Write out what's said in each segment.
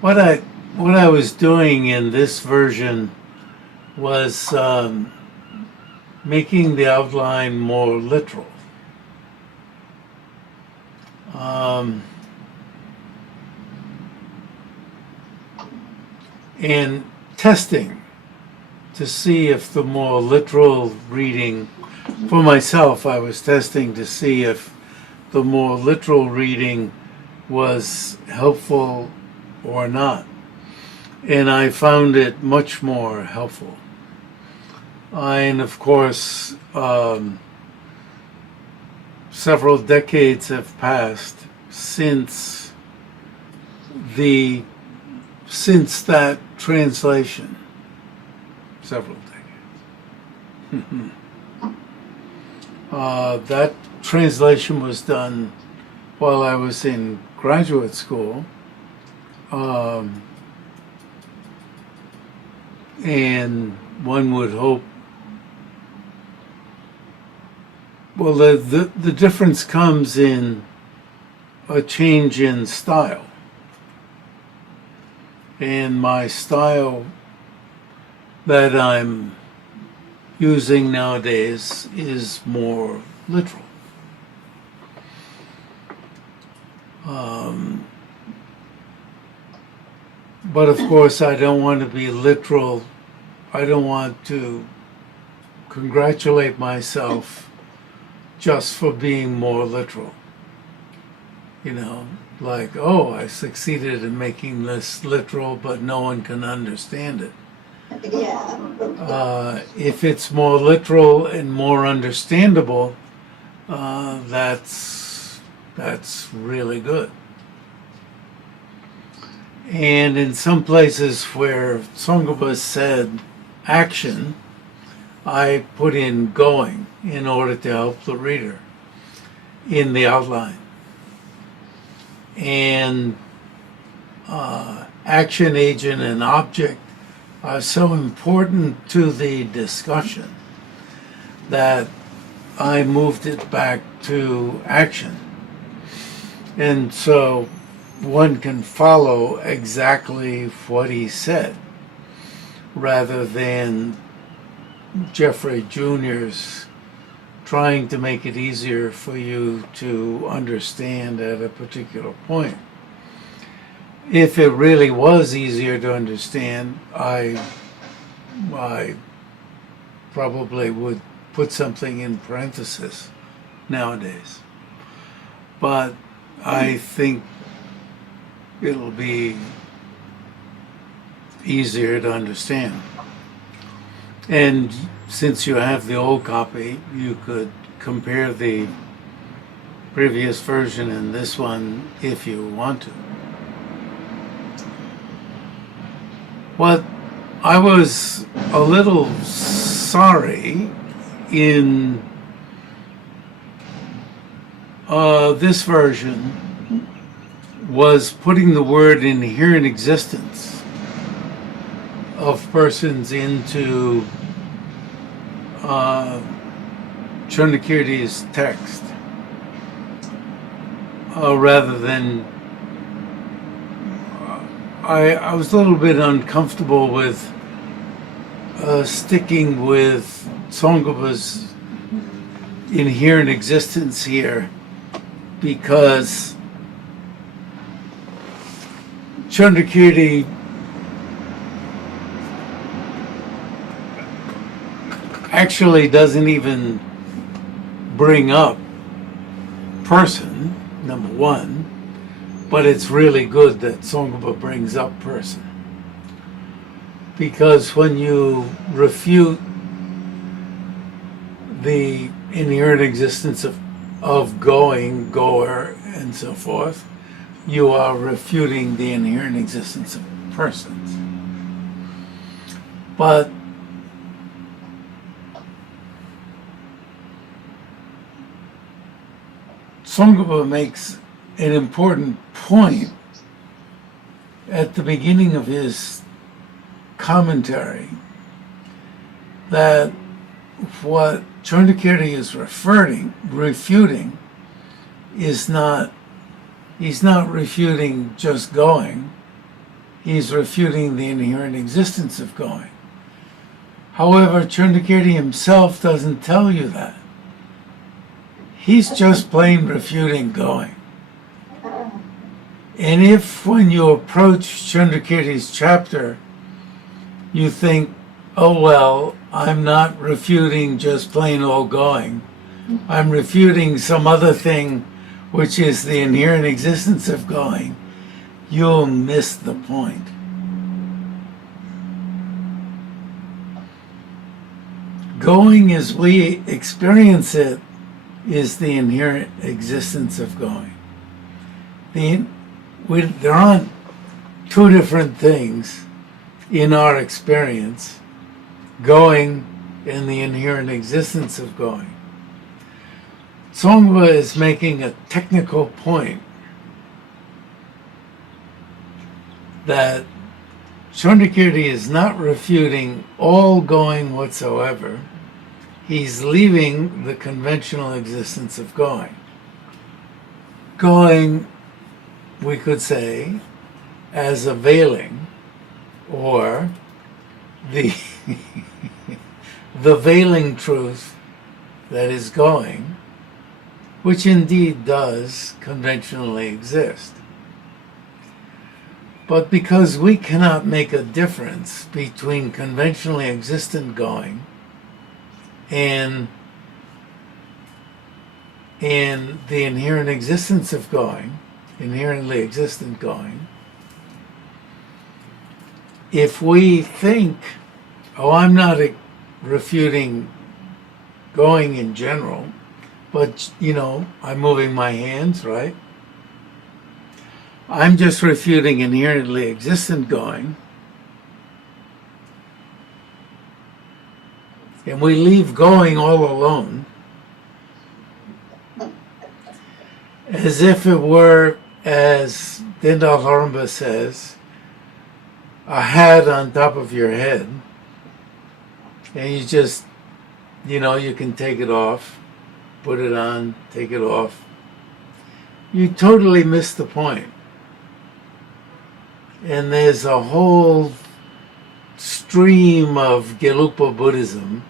What I what I was doing in this version was making the outline more literal. Um, and testing to see if the more literal reading, for myself, I was testing to see if the more literal reading was helpful or not. And I found it much more helpful. And of course, several decades have passed since that translation. Several decades. That translation was done while I was in graduate school. And one would hope, well, the difference comes in a change in style. And my style that I'm using nowadays is more literal. But of course, I don't want to be literal. I don't want to congratulate myself just for being more literal. You know, like, oh, I succeeded in making this literal, but no one can understand it. Yeah. If it's more literal and more understandable, that's really good. And in some places where Tsong-kha-pa said action, I put in going in order to help the reader in the outline. And action, agent, and object are so important to the discussion that I moved it back to action. And so one can follow exactly what he said rather than Jeffrey Jr.'s trying to make it easier for you to understand at a particular point. If it really was easier to understand, I probably would put something in parentheses nowadays. But I think it'll be easier to understand. And since you have the old copy, you could compare the previous version and this one if you want to. What I was a little sorry in this version was putting the word inherent existence of persons into Chundakirti's text rather than I was a little bit uncomfortable with sticking with Tsong-kha-pa's inherent existence here because Chundakirti actually doesn't even bring up person, number one, but it's really good that Tsong-kha-pa brings up person. Because when you refute the inherent existence of going, goer, and so forth, you are refuting the inherent existence of persons. But Tsong-kha-pa makes an important point at the beginning of his commentary that what Chundakirti is refuting is not, he's not refuting just going, he's refuting the inherent existence of going. However, Chandrakirti himself doesn't tell you that. He's just plain refuting going. And if when you approach Chandrakirti's chapter, you think, oh well, I'm not refuting just plain old going. I'm refuting some other thing, which is the inherent existence of going, you'll miss the point. Going as we experience it is the inherent existence of going. There aren't two different things in our experience, going and the inherent existence of going. Tsong-kha is making a technical point that Chandrakirti is not refuting all going whatsoever. He's leaving the conventional existence of going. Going, we could say, as a veiling, or the the veiling truth that is going, which indeed does conventionally exist. But because we cannot make a difference between conventionally existent going and the inherent existence of going, inherently existent going, if we think, oh, I'm not refuting going in general, but, I'm moving my hands, right? I'm just refuting inherently existent going. And we leave going all alone, as if it were, as Dindal Haramba says, a hat on top of your head. And you just, you can take it off, put it on, take it off. You totally miss the point. And there's a whole stream of Gelugpa Buddhism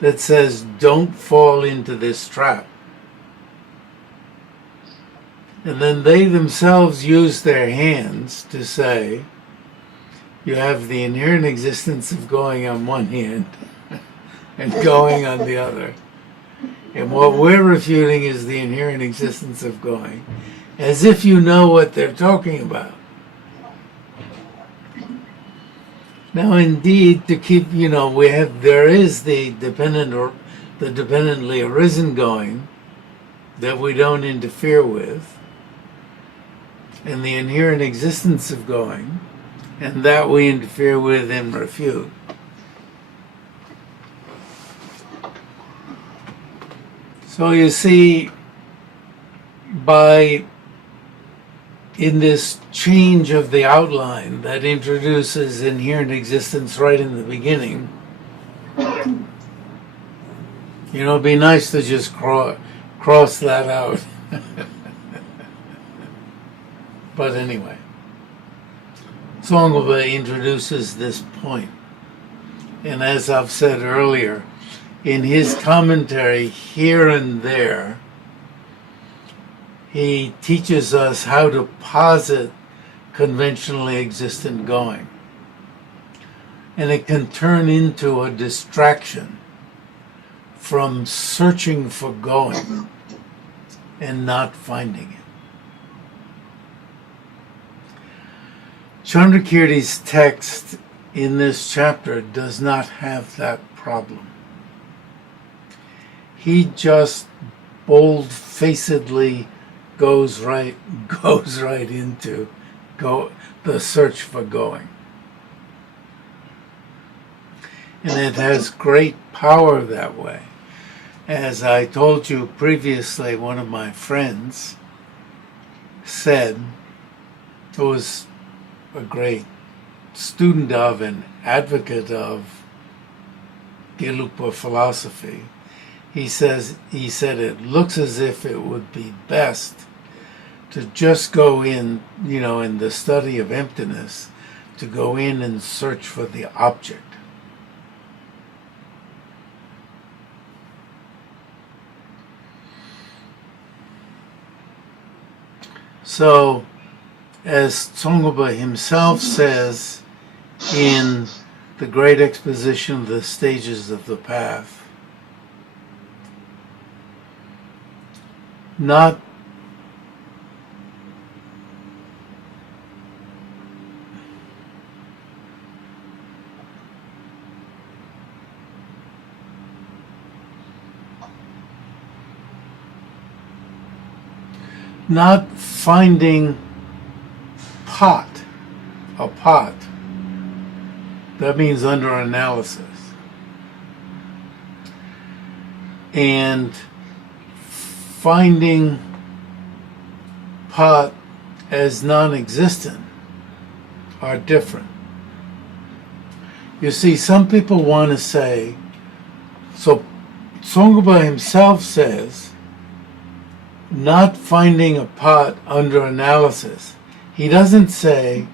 that says, don't fall into this trap. And then they themselves use their hands to say, you have the inherent existence of going on one hand and going on the other. And what we're refuting is the inherent existence of going, as if you know what they're talking about. Now, indeed, to keep, there is the dependent or the dependently arisen going that we don't interfere with, and the inherent existence of going, and that we interfere with and refute. So you see, in this change of the outline that introduces inherent existence right in the beginning, it'd be nice to just cross that out. But anyway, Tsong-kha-pa introduces this point. And as I've said earlier, in his commentary here and there, he teaches us how to posit conventionally existent going. And it can turn into a distraction from searching for going and not finding it. Chandrakirti's text in this chapter does not have that problem. He just bold-facedly goes right into the search for going. And it has great power that way. As I told you previously, one of my friends said, who was a great student of and advocate of Gelugpa philosophy, he said it looks as if it would be best to just go in, in the study of emptiness, to go in and search for the object. So, as Tsong-kha-pa himself says in the Great Exposition of the Stages of the Path, not finding a pot, that means under analysis, and finding pot as non-existent are different. You see, some people want to say, so Tsong-kha-pa himself says, not finding a pot under analysis. He doesn't say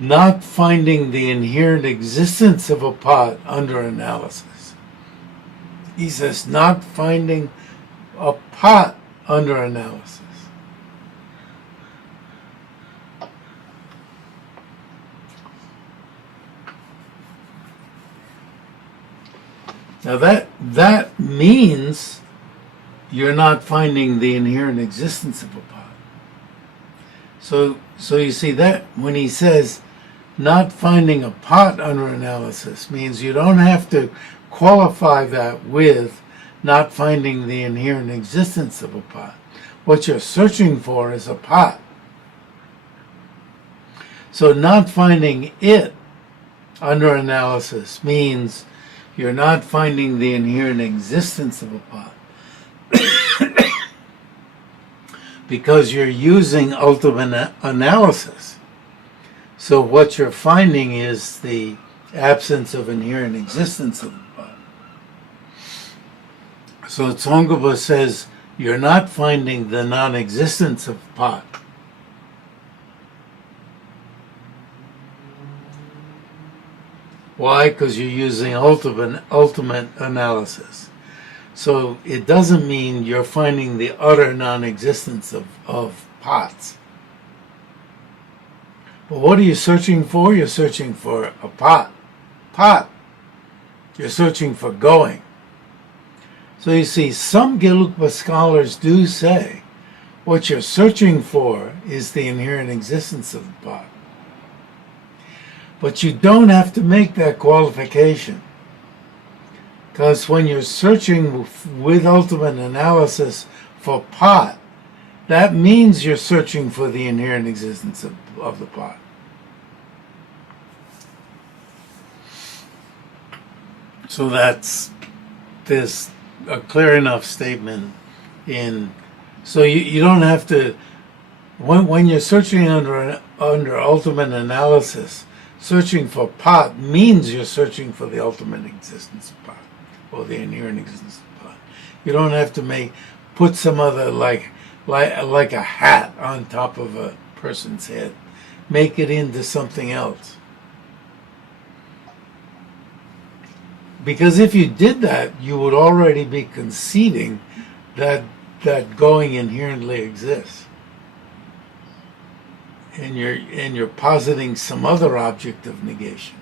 not finding the inherent existence of a pot under analysis. He says not finding a pot under analysis. Now that means you're not finding the inherent existence of a pot. So you see that when he says not finding a pot under analysis means you don't have to qualify that with not finding the inherent existence of a pot. What you're searching for is a pot. So not finding it under analysis means you're not finding the inherent existence of a pot. Because you're using ultimate analysis. So what you're finding is the absence of inherent existence of the pot. So Tsong-kha-pa says you're not finding the non-existence of pot. Why? Because you're using ultimate analysis. So it doesn't mean you're finding the utter non-existence of pots. But what are you searching for? You're searching for a pot. Pot. You're searching for going. So you see, some Gelug scholars do say what you're searching for is the inherent existence of the pot. But you don't have to make that qualification. Because when you're searching with ultimate analysis for pot, that means you're searching for the inherent existence of the pot. So there's a clear enough statement in, so you don't have to, when you're searching under ultimate analysis, searching for pot means you're searching for the ultimate existence of pot, or the inherent existence of pot. You don't have to put some other like a hat on top of a person's head. Make it into something else. Because if you did that, you would already be conceding that going inherently exists. And you're positing some other object of negation.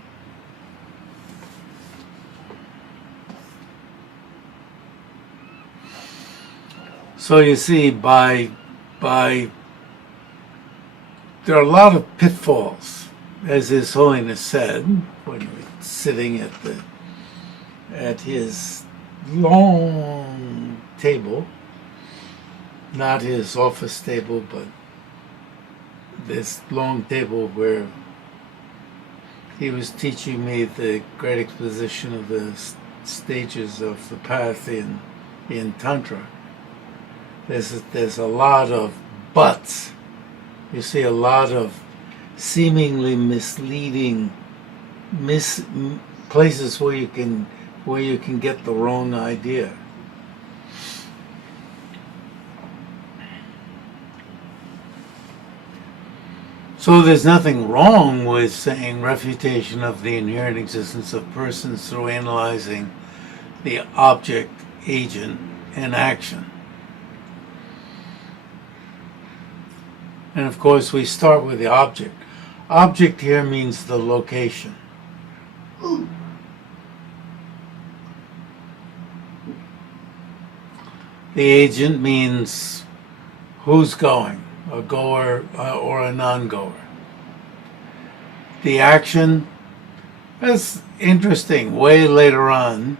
So you see, there are a lot of pitfalls, as His Holiness said when he was sitting at his long table, not his office table, but this long table where he was teaching me the great exposition of the stages of the path in Tantra. There's a lot of buts. You see a lot of seemingly misleading places where you can get the wrong idea. So there's nothing wrong with saying refutation of the inherent existence of persons through analyzing the object, agent, and action. And of course we start with the object. Object here means the location. The agent means who's going, a goer or a non-goer. The action, that's interesting. Way later on,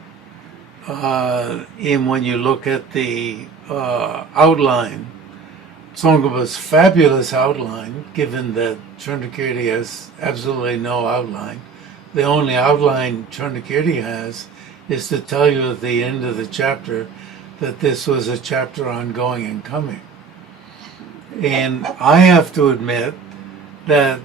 when you look at the outline, Tsong-kha-pa's fabulous outline, given that Charnakirti has absolutely no outline. The only outline Charnakirti has is to tell you at the end of the chapter that this was a chapter on going and coming. And I have to admit that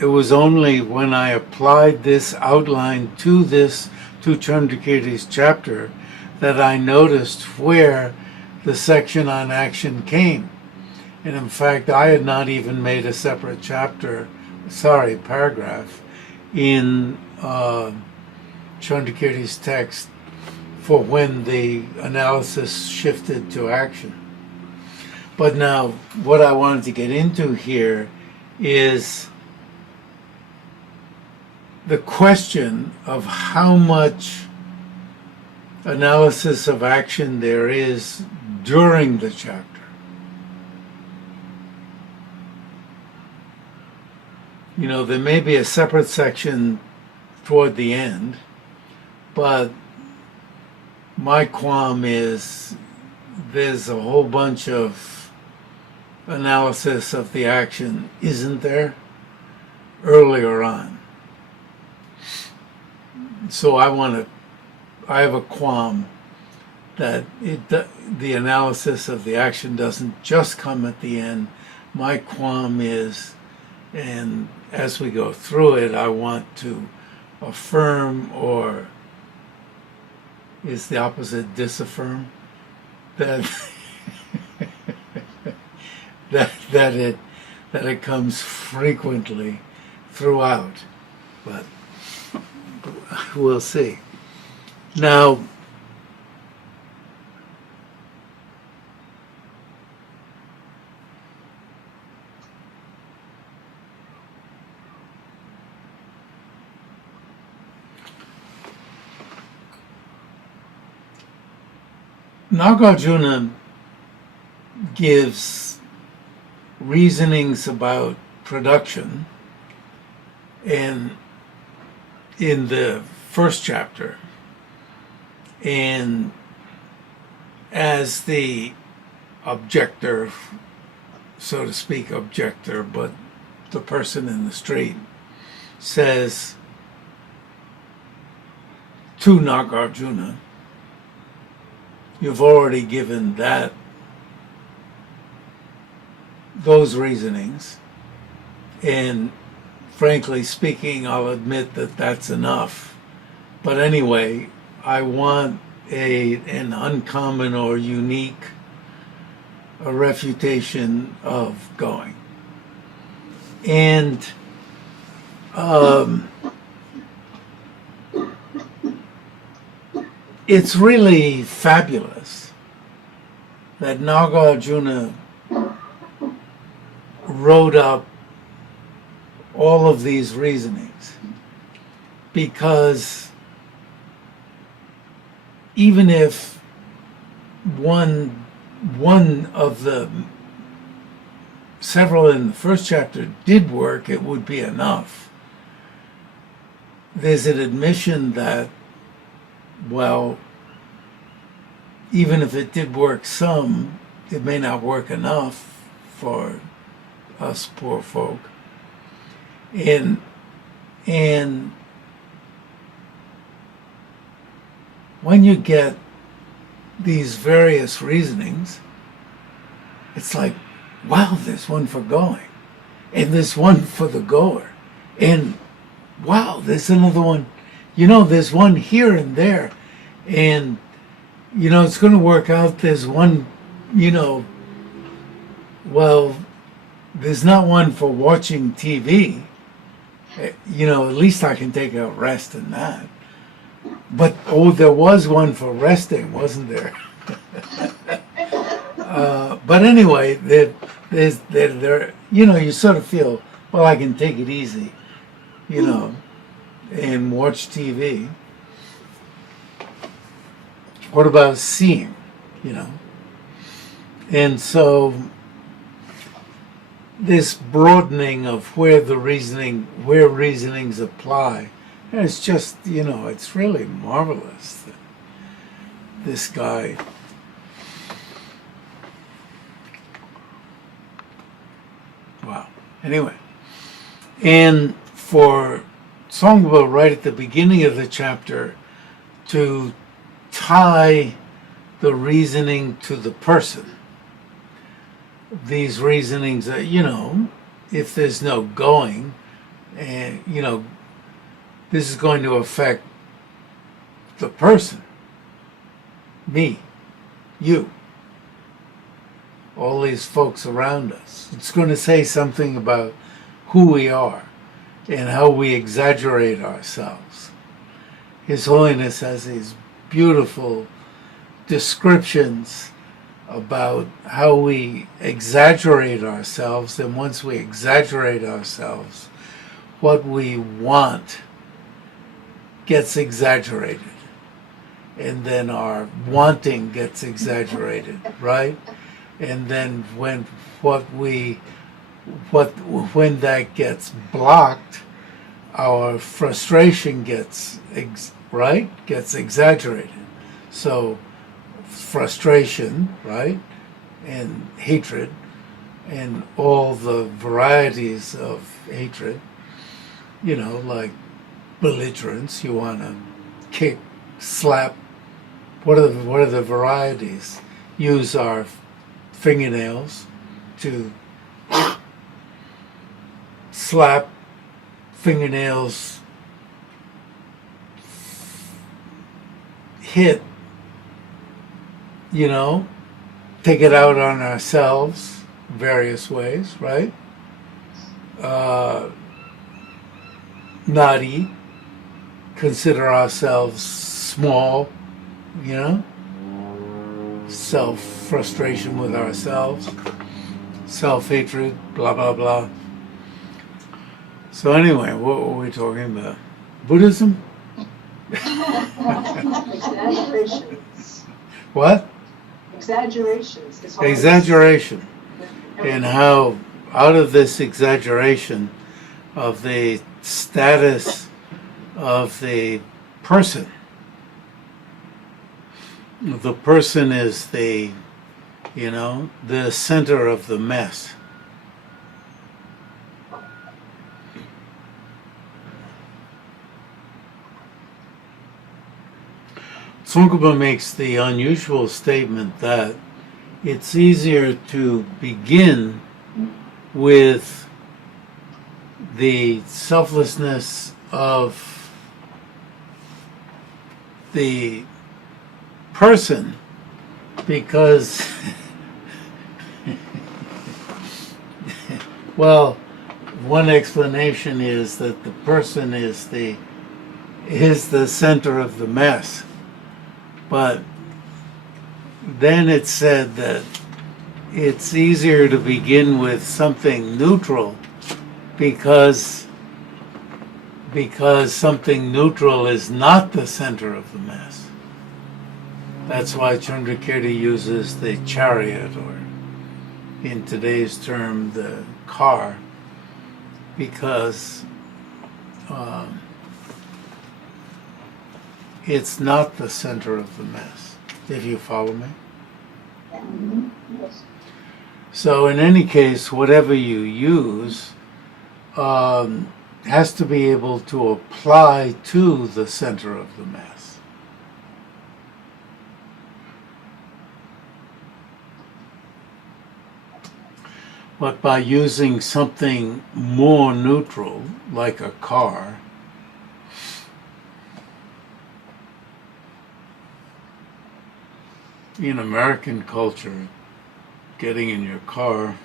it was only when I applied this outline to Charnakirti's chapter that I noticed where the section on action came. And in fact, I had not even made a separate paragraph in Charnakirti's text for when the analysis shifted to action. But now, what I wanted to get into here is the question of how much analysis of action there is during the chapter. You know, there may be a separate section toward the end, but my qualm is there's a whole bunch of analysis of the action, isn't there, earlier on. So I have a qualm that the analysis of the action doesn't just come at the end. My qualm is, and as we go through it, I want to affirm, or is the opposite disaffirm, that that it comes frequently throughout, but we'll see. Now, Nagarjuna gives reasonings about production, and in the first chapter, and as the objector, so to speak, but the person in the street says to Nagarjuna, you've already given those reasonings, and frankly speaking, I'll admit that that's enough. But anyway, I want an uncommon or unique refutation of going. And it's really fabulous that Nagarjuna wrote up all of these reasonings, because even if one of the several in the first chapter did work, it would be enough. There's an admission that, well, even if it did work some, it may not work enough for us poor folk. And when you get these various reasonings, it's like, wow, there's one for going, and there's one for the goer, and wow, there's another one. You know, there's one here and there, and you know, it's going to work out. There's one, you know, well, there's not one for watching TV. You know, at least I can take a rest in that. But, oh, there was one for resting, wasn't there? But anyway, there, you know, you sort of feel, well, I can take it easy, you know, and watch TV. What about seeing, you know? And so this broadening of where reasonings apply, it's just, you know, it's really marvelous that this guy. Wow. Anyway, and for Tsong-kha-pa right at the beginning of the chapter to tie the reasoning to the person. These reasonings are, you know, if there's no going, and, you know, this is going to affect the person, me, you, all these folks around us. It's going to say something about who we are and how we exaggerate ourselves. His Holiness has these beautiful descriptions about how we exaggerate ourselves, and once we exaggerate ourselves, what we want gets exaggerated, and then our wanting gets exaggerated, right? And then when that gets blocked, our frustration gets exaggerated. So frustration, right, and hatred, and all the varieties of hatred, you know, like belligerence, you want to kick, slap. What are the varieties? Use our fingernails to slap fingernails, hit, you know, take it out on ourselves various ways, right? Not eat, consider ourselves small, you know, self-frustration with ourselves, self-hatred, blah, blah, blah. So anyway, what were we talking about? Buddhism? Exaggerations. What? Exaggerations. Exaggeration. And how out of this exaggeration of the status of the person is the, you know, the center of the mess. Tsong-kha-pa makes the unusual statement that it's easier to begin with the selflessness of the person because, well, one explanation is that the person is the center of the mess. But then it's said that it's easier to begin with something neutral because something neutral is not the center of the mess. That's why Chandrakirti uses the chariot, or in today's term, the car, because it's not the center of the mess, if you follow me. Yes. So in any case, whatever you use has to be able to apply to the center of the mess. But by using something more neutral, like a car, in American culture, getting in your car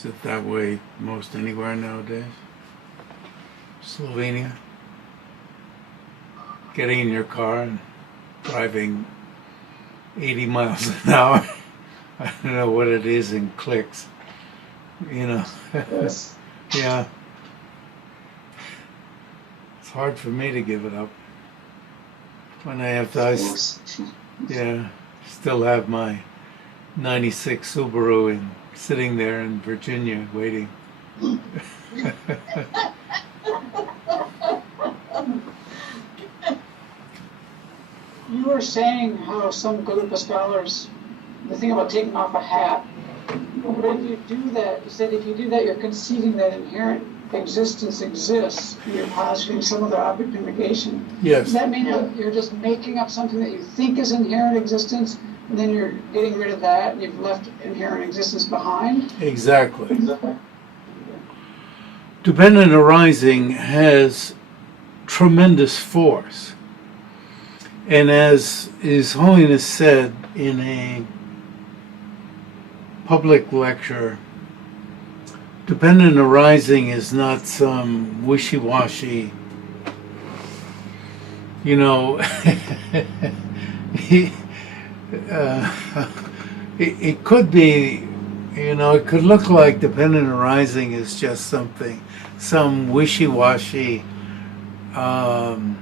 Is it that way most anywhere nowadays? Slovenia? Getting in your car and driving 80 miles an hour. I don't know what it is in clicks. You know. Yes. Yeah. It's hard for me to give it up. When I have to, yeah, still have my 96 Subaru and sitting there in Virginia waiting. You were saying how some group of scholars, the thing about taking off a hat, but if you do that, you said if you do that, you're conceding that inherent existence exists, and you're positing some other object in negation. Yes. Does that mean that you're just making up something that you think is inherent existence, and then you're getting rid of that, and you've left inherent existence behind? Exactly. Dependent arising has tremendous force. And as His Holiness said in a public lecture, dependent arising is not some wishy-washy, you know, it could be, you know, it could look like dependent arising is just something, some wishy-washy, some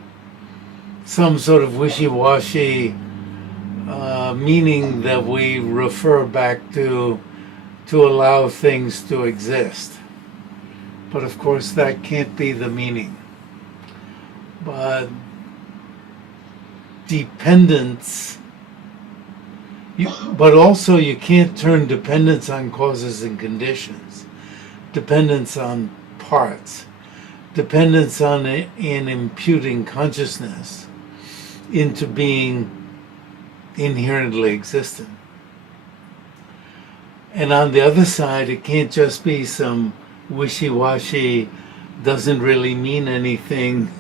sort of wishy-washy meaning that we refer back to allow things to exist. But of course that can't be the meaning. But dependence, but also you can't turn dependence on causes and conditions, dependence on parts, dependence on in imputing consciousness into being inherently existent. And on the other side, it can't just be some wishy-washy, doesn't really mean anything,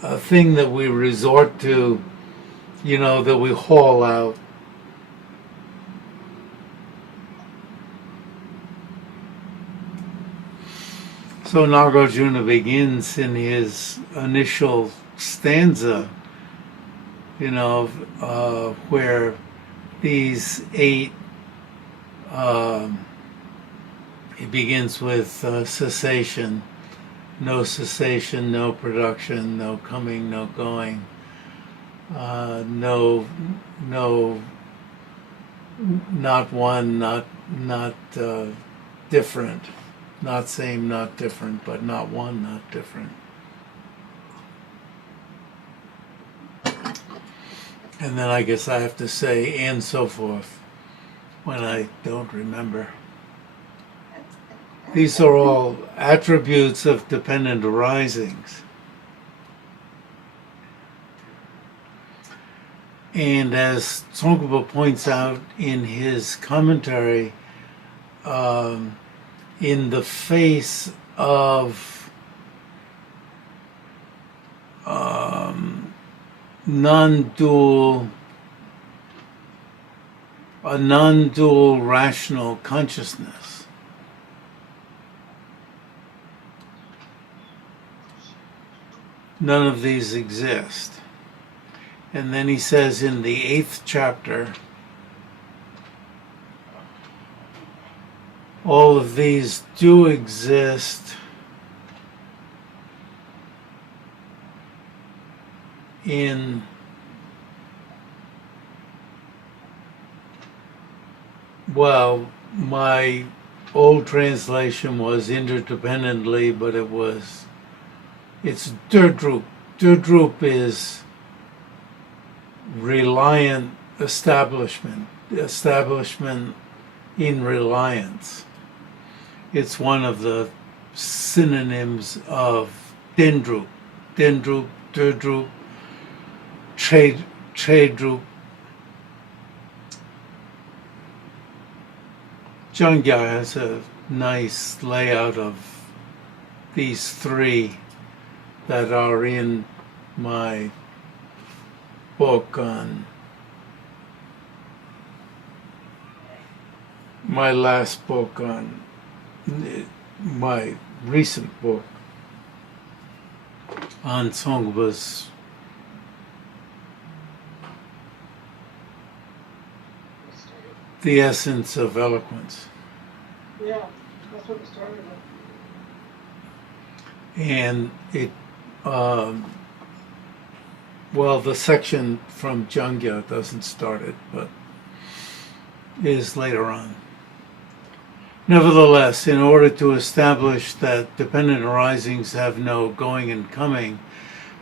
a thing that we resort to, you know, that we haul out. So Nagarjuna begins in his initial stanza, you know, where these 8, he begins with cessation, no production, no coming, no going, no, not one, not different, not same, not different, but not one, not different. And then I guess I have to say, and so forth, when I don't remember. These are all attributes of dependent arisings. And as Tsong-kha-pa points out in his commentary, in the face of a non-dual rational consciousness, none of these exist. And then he says in the 8th chapter, all of these do exist in my old translation was interdependently, but it's Derdrup. Derdrup is reliant establishment in reliance. It's one of the synonyms of Dendrup, Derdrup, Tredrup. Jangya has a nice layout of these 3 that are in my book on my last book on my recent book on Tsong-kha-pa's The Essence of Eloquence. Yeah, that's what we started with. And it, well, the section from Jungya doesn't start it, but is later on. Nevertheless, in order to establish that dependent arisings have no going and coming,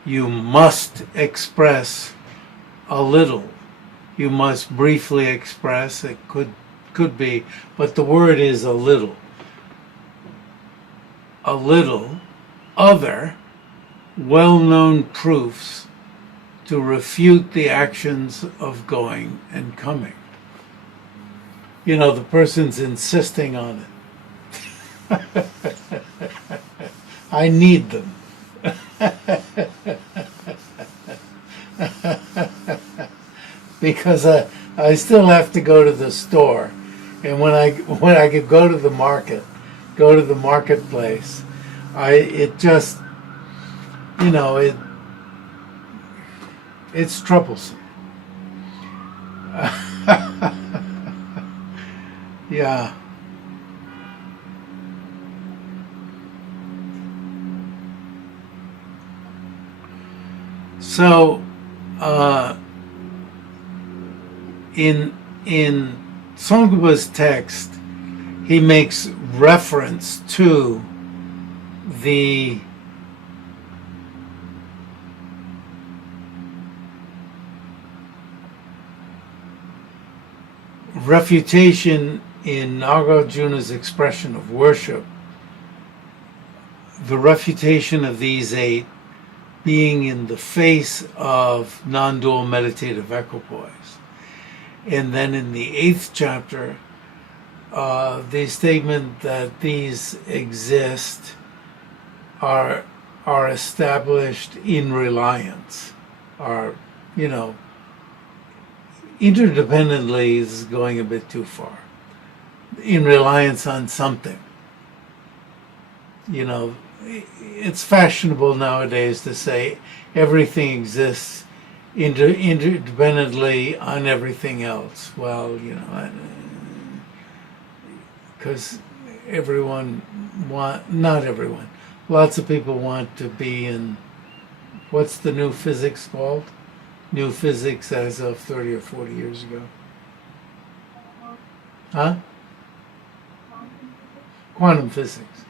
you must express a little. You must briefly express, it could be, but the word is a little. A little other well-known proofs to refute the actions of going and coming. You know, the person's insisting on it. I need them. Because I still have to go to the store. And when I could go to the marketplace, it just, you know, it's troublesome. Yeah. So, in Tsong-kha-pa's text, he makes reference to the refutation in Nagarjuna's expression of worship, the refutation of these 8 being in the face of non-dual meditative equipoise. And then in the 8th chapter, the statement that these exist are established in reliance, are, you know, interdependently is going a bit too far. In reliance on something. You know, it's fashionable nowadays to say everything exists interdependently on everything else. Well, you know, because not everyone, lots of people want to be in, what's the new physics called? New physics as of 30 or 40 years ago. Huh? Quantum physics.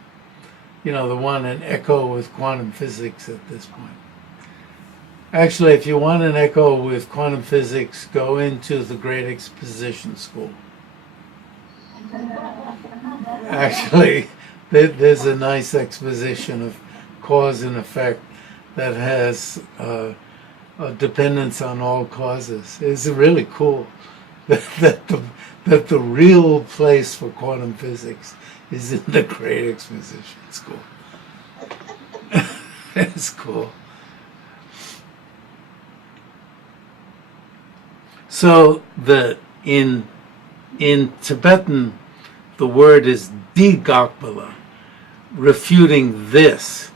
You know, the one an echo with quantum physics at this point. Actually, if you want an echo with quantum physics, go into the Great Exposition School. Actually, there's a nice exposition of cause and effect that has a dependence on all causes. It's really cool that the real place for quantum physics is in the Great Exposition School. It's cool. So in Tibetan, the word is digakpala, refuting this,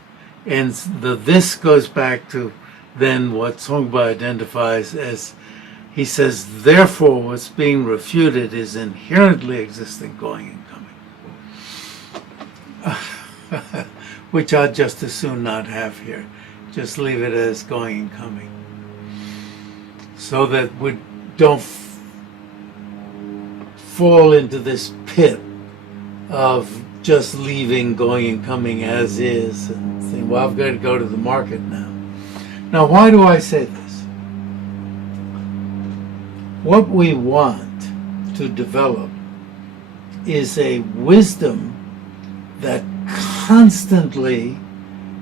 and the this goes back to then what Tsong-kha-pa identifies as, he says, therefore what's being refuted is inherently existing going and coming. Which I'd just as soon not have here. Just leave it as going and coming. So that we don't fall into this pit of just leaving going and coming as is and saying, well, I've got to go to the market now. Now, why do I say this? What we want to develop is a wisdom that constantly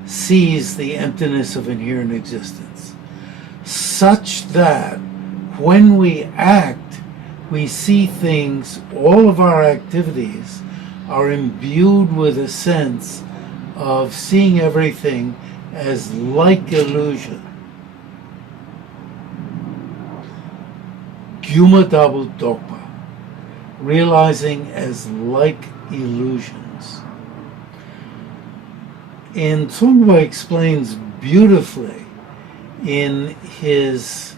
sees the emptiness of inherent existence, such that when we act, we see things, all of our activities are imbued with a sense of seeing everything as like illusion. Gyuma Dabu Dokpa. realizing as like illusions. And Tsong-kha-pa explains beautifully in his,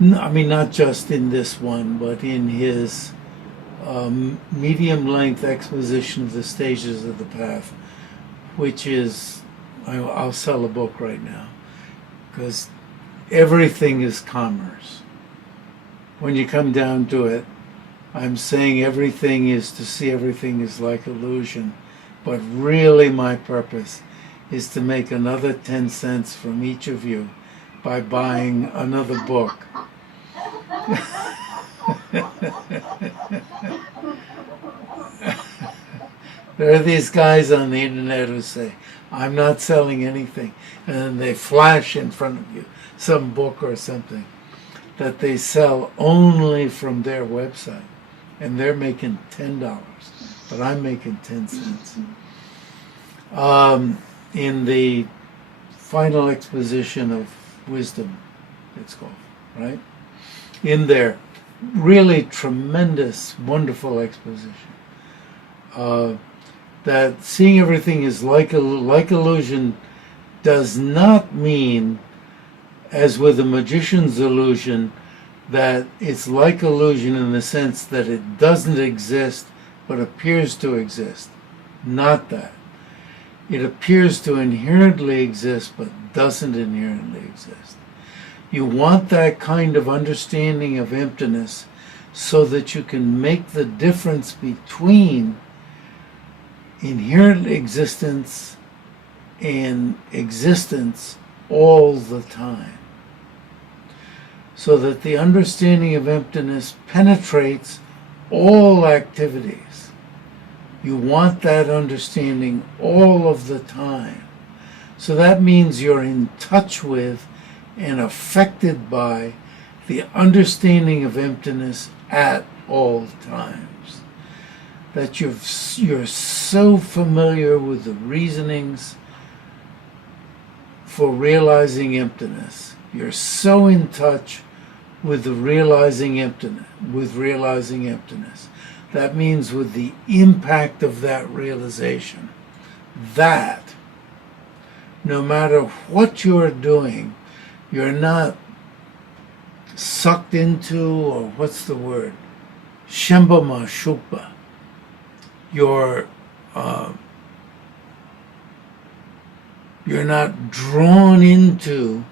not just in this one, but in his medium-length exposition of the stages of the path, which is, I'll sell a book right now, because everything is commerce. When you come down to it, I'm saying everything is to see everything is like illusion, but really my purpose is to make another 10 cents from each of you by buying another book. There are these guys on the internet who say, I'm not selling anything, and then they flash in front of you some book or something that they sell only from their website, and they're making $10, but I'm making 10 cents. In the final exposition of wisdom, it's called, right? In there, really tremendous, wonderful exposition. That seeing everything is like illusion does not mean, as with the magician's illusion, that it's like illusion in the sense that it doesn't exist but appears to exist. Not that. It appears to inherently exist but doesn't inherently exist. You want that kind of understanding of emptiness so that you can make the difference between inherent existence and existence all the time. So that the understanding of emptiness penetrates all activities. You want that understanding all of the time. So that means you're in touch with and affected by the understanding of emptiness at all times. That you're so familiar with the reasonings for realizing emptiness. You're so in touch with the realizing emptiness. That means with the impact of that realization. That no matter what you're doing, you're not sucked into, or what's the word? Shembama Shukpa. You're not drawn into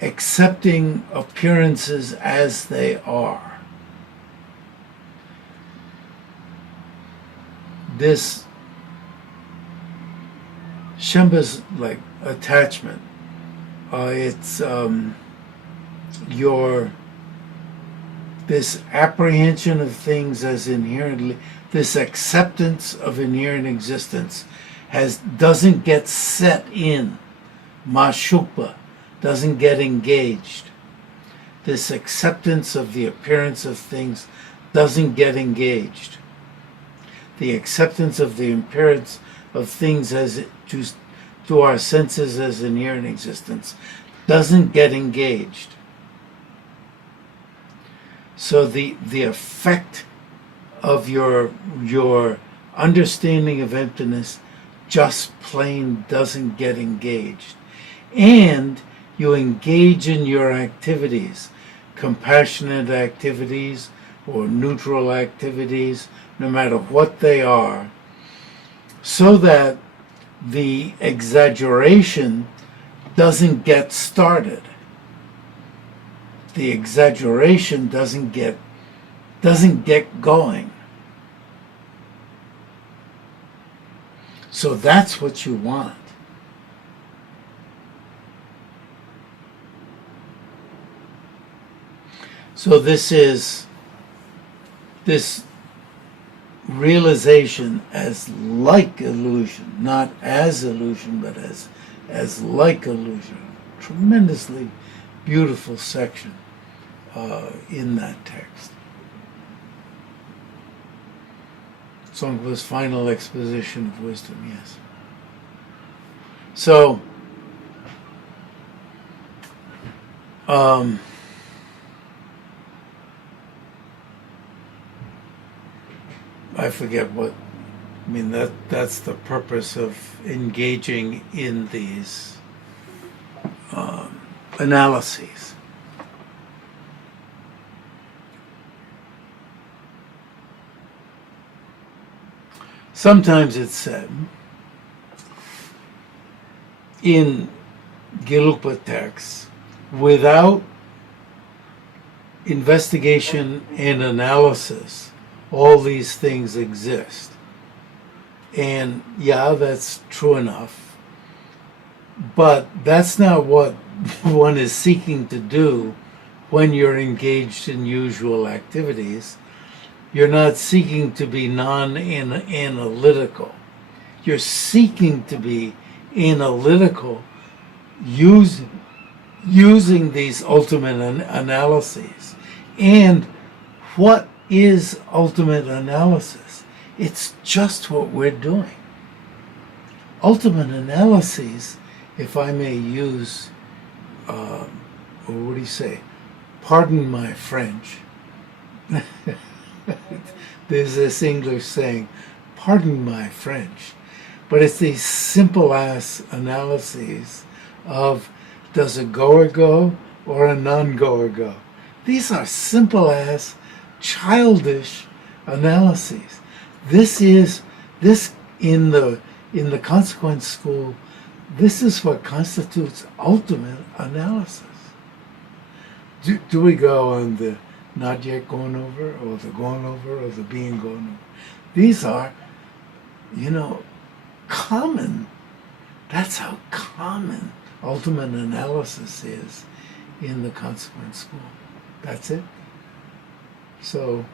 accepting appearances as they are. This Shemba's like attachment. It's this apprehension of things as inherently, this acceptance of inherent existence doesn't get set in. Mashukpa doesn't get engaged. This acceptance of the appearance of things doesn't get engaged. The acceptance of the appearance of things as to our senses as inherent existence doesn't get engaged. So the effect of your understanding of emptiness just plain doesn't get engaged. And you engage in your activities, compassionate activities or neutral activities, no matter what they are, so that the exaggeration doesn't get started. The exaggeration doesn't get going. So that's what you want. So this realization as like illusion, not as illusion, but as like illusion. Tremendously beautiful section in that text. Tsong-kha-pa's final exposition of wisdom, yes. So, I forget what. I mean, that's the purpose of engaging in these analyses. Sometimes it's said in Gelug texts, without investigation and analysis, all these things exist. And yeah, that's true enough. But that's not what one is seeking to do when you're engaged in usual activities. You're not seeking to be non-analytical. You're seeking to be analytical using these ultimate analyses. And what is ultimate analysis? It's just what we're doing. Ultimate analyses, if I may use, or what do you say? Pardon my French. There's this English saying, pardon my French. But it's these simple-ass analyses of, does a goer go or a non-goer go? These are simple-ass, childish analyses. This in the consequence school, this is what constitutes ultimate analysis. Do we go on the not yet going over, or the going over, or the being going over? These are, common. That's how common ultimate analysis is in the consequence school. That's it. So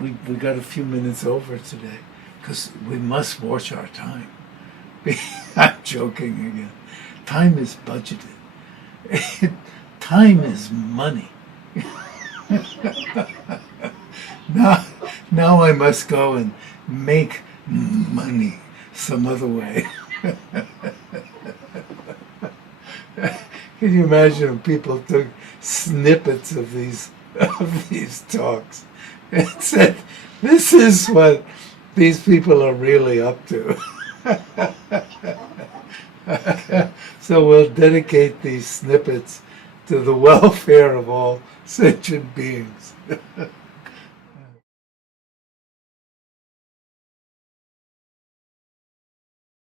we got a few minutes over today because we must watch our time. I'm joking again. Time is budgeted. Time is money. Now I must go and make money some other way. Can you imagine if people took snippets of these talks and said, "This is what these people are really up to." So we'll dedicate these snippets to the welfare of all sentient beings.